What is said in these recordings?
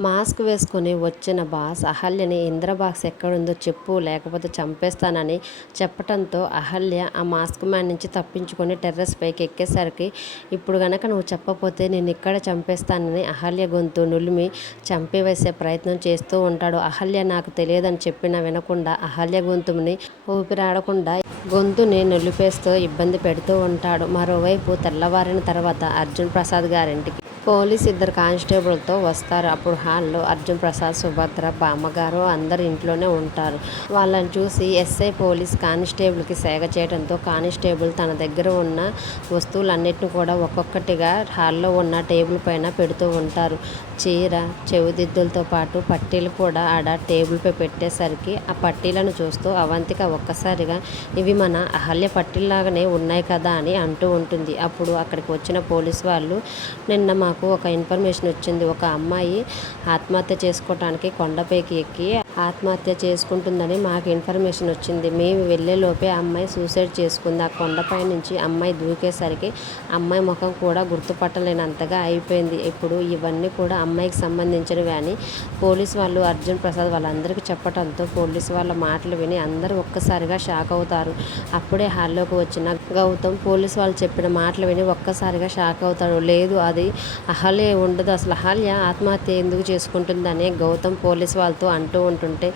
Mask వేసుకుని వచ్చిన boss అహల్యని Indra box ఎక్కడుందో చెప్పు లేకపోతే చంపేస్తానని చెప్పటంతో అహల్య ఆ మాస్క్ మ్యాన్ నుంచి తప్పించుకొని టెర్రస్ పైకి ఎక్కేసరికి ఇప్పుడు గనక నువ్వు చెప్పపోతే నేను ఇక్కడ చంపేస్తానని అహల్య గొంతు నులిమి చంపివేసే ప్రయత్నం చేస్తూ ఉంటాడు. అహల్య నాకు తెలియదని చెప్పినా వినకుండా అహల్య గొంతుని ఊపిరాడకుండా గొంతుని నులిపేస్తూ ఇబ్బంది పెడుతూ ఉంటాడు. మరోవైపు తెల్లవారిన తర్వాత అర్జున్ ప్రసాద్ గారింటికి పోలీస్ ఇద్దరు కానిస్టేబుల్తో వస్తారు. అప్పుడు హాల్లో అర్జున్ ప్రసాద్, సుభద్ర, బామ్మగారు అందరు ఇంట్లోనే ఉంటారు. వాళ్ళని చూసి ఎస్ఐ పోలీస్ కానిస్టేబుల్కి సేగ చేయడంతో కానిస్టేబుల్ తన దగ్గర ఉన్న వస్తువులన్నిటిని కూడా ఒక్కొక్కటిగా హాల్లో ఉన్న టేబుల్ పైన పెడుతూ ఉంటారు. చీర, చెవిదిద్దులతో పాటు పట్టీలు కూడా ఆడ టేబుల్పై పెట్టేసరికి ఆ పట్టీలను చూస్తూ అవంతిక ఒక్కసారిగా ఇవి మన అహల్య పట్టీల్లాగానే ఉన్నాయి కదా అని అంటూ ఉంటుంది. అప్పుడు అక్కడికి వచ్చిన పోలీస్ వాళ్ళు నిన్న మాకు ఒక ఇన్ఫర్మేషన్ వచ్చింది. ఒక అమ్మాయి ఆత్మహత్య చేసుకోవటానికి కొండపైకి ఎక్కి ఆత్మహత్య చేసుకుంటుందని మాకు ఇన్ఫర్మేషన్ వచ్చింది. మేము వెళ్ళేలోపే ఆ అమ్మాయి సూసైడ్ చేసుకుంది. ఆ కొండపై నుంచి అమ్మాయి దూకేసరికి అమ్మాయి ముఖం కూడా గుర్తుపట్టలేనంతగా అయిపోయింది. ఇప్పుడు ఇవన్నీ కూడా అమ్మాయికి సంబంధించినవి అని పోలీసు వాళ్ళు అర్జున్ ప్రసాద్ వాళ్ళందరికీ చెప్పడంతో పోలీసు వాళ్ళ మాటలు విని అందరూ ఒక్కసారిగా షాక్ అవుతారు. అప్పుడే హాల్లోకి వచ్చిన గౌతమ్ పోలీసు వాళ్ళు చెప్పిన మాటలు విని ఒక్కసారిగా షాక్ అవుతాడు. లేదు, అది అహల్య ఉండదు, అసలు అహల్య ఆత్మహత్య ఎందుకు చేసుకుంటుందని గౌతమ్ పోలీస్ వాళ్ళతో అంటూ ఉంటుంటే,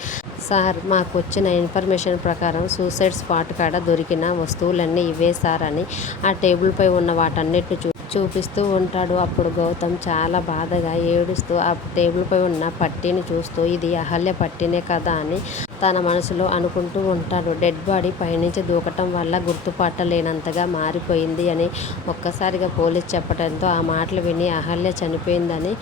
సార్ మాకు వచ్చిన ఇన్ఫర్మేషన్ ప్రకారం సూసైడ్ స్పాట్ కాడ దొరికిన వస్తువులన్నీ ఇవే సార్ అని ఆ టేబుల్పై ఉన్న వాటన్నిటిని చూపిస్తూ ఉంటాడు. అప్పుడు గౌతమ్ చాలా బాధగా ఏడుస్తూ ఆ టేబుల్పై ఉన్న పట్టీని చూస్తూ ఇది అహల్య పట్టీనే కదా అని తన మనసులో అనుకుంటూ ఉంటాడు. డెడ్ బాడీ పైనుంచి దూకటం వల్ల గుర్తుపట్టలేనంతగా మారిపోయింది అని ఒక్కసారిగా పోలీస్ చెప్పడంతో ఆ మాటలు విని అహల్య చనిపోయిందని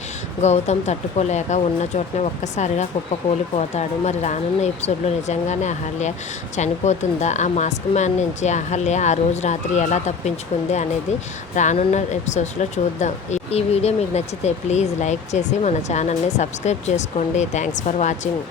గౌతమ్ తట్టుకోలేక ఉన్న చోటనే ఒక్కసారిగా కుప్పకూలిపోతాడు. మరి రానున్న ఎపిసోడ్లో నిజంగానే అహల్య చనిపోతుందా? ఆ మాస్క్ మ్యాన్ నుంచి అహల్య ఆ రోజు రాత్రి ఎలా తప్పించుకుంది అనేది రానున్న ఎపిసోడ్స్లో చూద్దాం. ఈ వీడియో మీకు నచ్చితే ప్లీజ్ లైక్ చేసి మన ఛానల్ని సబ్స్క్రైబ్ చేసుకోండి. Thanks for watching.